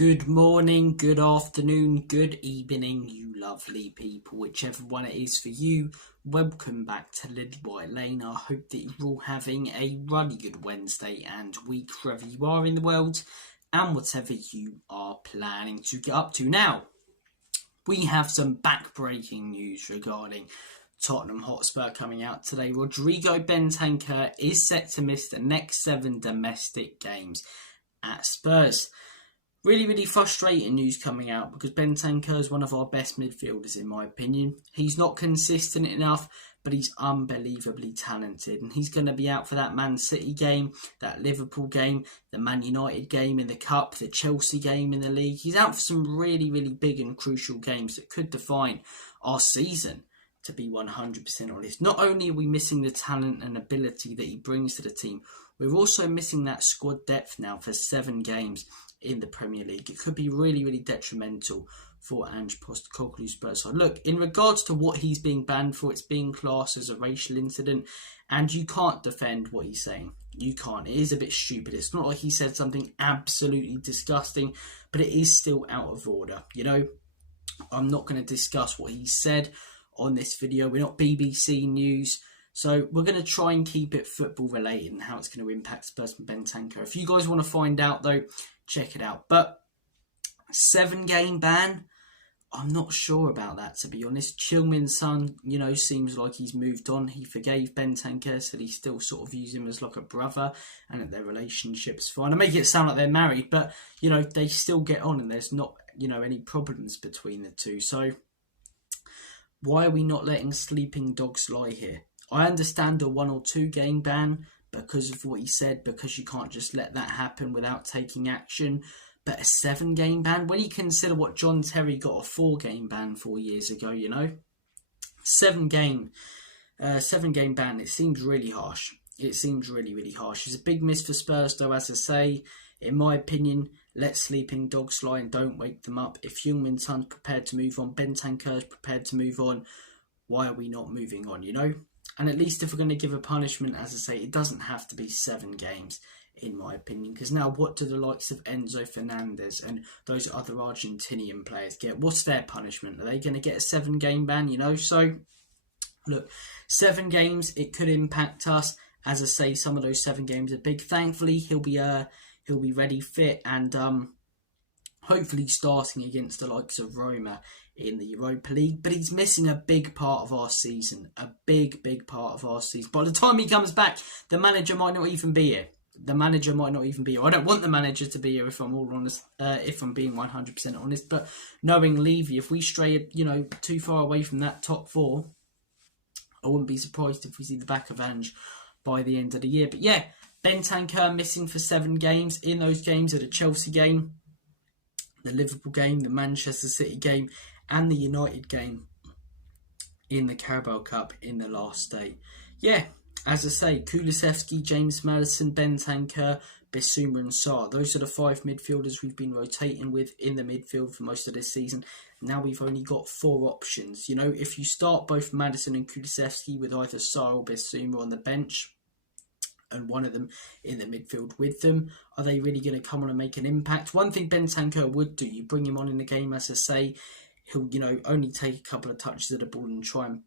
Good morning, good afternoon, good evening, you lovely people, whichever one it is for you. Welcome back to Lilywhite Lane. I hope that you're all having a really good Wednesday and week wherever you are in the world and whatever you are planning to get up to. Now, we have some back-breaking news regarding Tottenham Hotspur coming out today. Rodrigo Bentancur is set to miss the next 7 domestic games at Spurs. Really frustrating news coming out because Bentancur is one of our best midfielders in my opinion. He's not consistent enough, but he's unbelievably talented. And he's going to be out for that Man City game, that Liverpool game, the Man United game in the Cup, the Chelsea game in the league. He's out for some really big and crucial games that could define our season, to be 100% honest. Not only are we missing the talent and ability that he brings to the team, we're also missing that squad depth now for 7 games in the Premier League. It could be really detrimental for Ange Postecoglou's Spurs side. Look, in regards to what he's being banned for, it's being classed as a racial incident, and you can't defend what he's saying. You can't. It is a bit stupid. It's not like he said something absolutely disgusting, but it is still out of order. You know, I'm not going to discuss what he said on this video. We're not BBC News. So we're going to try and keep it football related and how it's going to impact Spurs and Bentancur. If you guys want to find out though, check it out. But 7-game ban, I'm not sure about that, to be honest. Heung-min Son, seems like he's moved on. He forgave Bentancur, said he still sort of views him as like a brother and that their relationship's fine. I make it sound like they're married, but, they still get on and there's not, any problems between the two. So why are we not letting sleeping dogs lie here? I understand a 1 or 2 game ban because of what he said, because you can't just let that happen without taking action. But a 7-game ban, when you consider what John Terry got a 4-game ban 4 years ago, 7-game ban, it seems really harsh. It seems really harsh. It's a big miss for Spurs though, as I say. In my opinion, let sleeping dogs lie and don't wake them up. If Heung-min Son's prepared to move on, Bentancur's prepared to move on, why are we not moving on, And at least if we're going to give a punishment, as I say, it doesn't have to be 7 games, in my opinion. Because now what do the likes of Enzo Fernandez and those other Argentinian players get? What's their punishment? Are they going to get a 7-game ban, So, look, 7 games, it could impact us. As I say, some of those 7 games are big. Thankfully, he'll be ready, fit, and hopefully starting against the likes of Roma in the Europa League. But he's missing a big part of our season. A big part of our season. By the time he comes back, the manager might not even be here. I don't want the manager to be here, if I'm all honest, if I'm being 100% honest. But knowing Levy, if we stray, too far away from that top 4, I wouldn't be surprised if we see the back of Ange by the end of the year. But yeah, Bentancur missing for 7 games. In those games are the Chelsea game, the Liverpool game, the Manchester City game, and the United game in the Carabao Cup in the last day. Yeah, as I say, Kulusevski, James Maddison, Bentancur, Bissouma and Sarr. Those are the 5 midfielders we've been rotating with in the midfield for most of this season. Now we've only got 4 options. If you start both Maddison and Kulusevski with either Sarr or Bissouma on the bench, and one of them in the midfield with them, are they really going to come on and make an impact? One thing Bentancur would do, you bring him on in the game, as I say, he'll, only take a couple of touches of the ball and try and,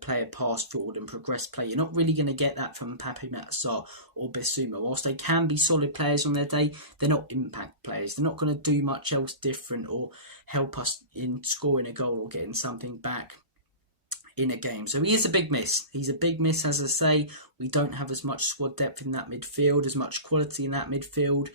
play a pass forward and progress play. You're not really going to get that from Pape Matar or Bissouma. Whilst they can be solid players on their day, they're not impact players. They're not going to do much else different or help us in scoring a goal or getting something back in a game. So he is a big miss. He's a big miss, as I say. We don't have as much squad depth in that midfield, as much quality in that midfield,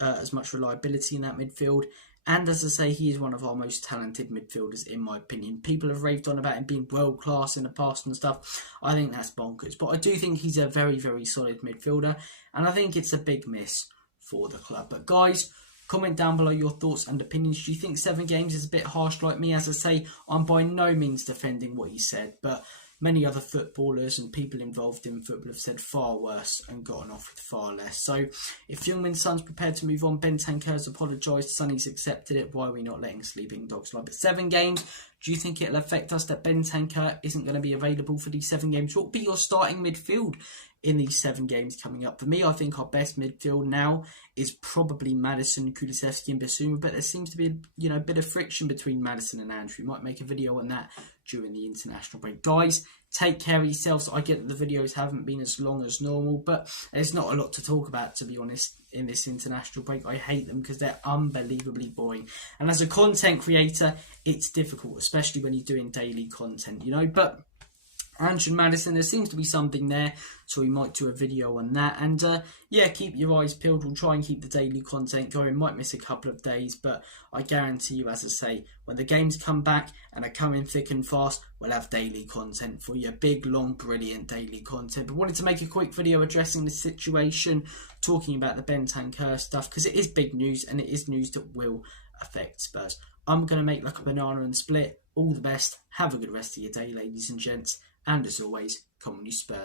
as much reliability in that midfield. And as I say, he is one of our most talented midfielders, in my opinion. People have raved on about him being world-class in the past and stuff. I think that's bonkers. But I do think he's a very solid midfielder. And I think it's a big miss for the club. But guys, comment down below your thoughts and opinions. Do you think 7 games is a bit harsh like me? As I say, I'm by no means defending what he said, but many other footballers and people involved in football have said far worse and gotten off with far less. So if Heung-min Son's prepared to move on, Bentancur's apologised, Sonny's accepted it, why are we not letting sleeping dogs lie? But 7 games, do you think it'll affect us that Bentancur isn't going to be available for these 7 games? What will be your starting midfield in these 7 games coming up. For me, I think our best midfield now is probably Maddison, Kulusevski and Bissouma, but there seems to be a bit of friction between Maddison and Andrew. Might make a video on that during the international break. Guys, take care of yourselves. I get that the videos haven't been as long as normal, but there's not a lot to talk about, to be honest, in this international break. I hate them because they're unbelievably boring. And as a content creator, it's difficult, especially when you're doing daily content, But Andrew Maddison, there seems to be something there, so we might do a video on that. And keep your eyes peeled. We'll try and keep the daily content going. Might miss a couple of days, but I guarantee you, as I say, when the games come back and are coming thick and fast, we'll have daily content for you. Big, long, brilliant daily content. But wanted to make a quick video addressing the situation, talking about the Bentancur stuff, because it is big news and it is news that will affect Spurs. I'm going to make like a banana and split. All the best. Have a good rest of your day, ladies and gents. And as always, come on, you Spurs.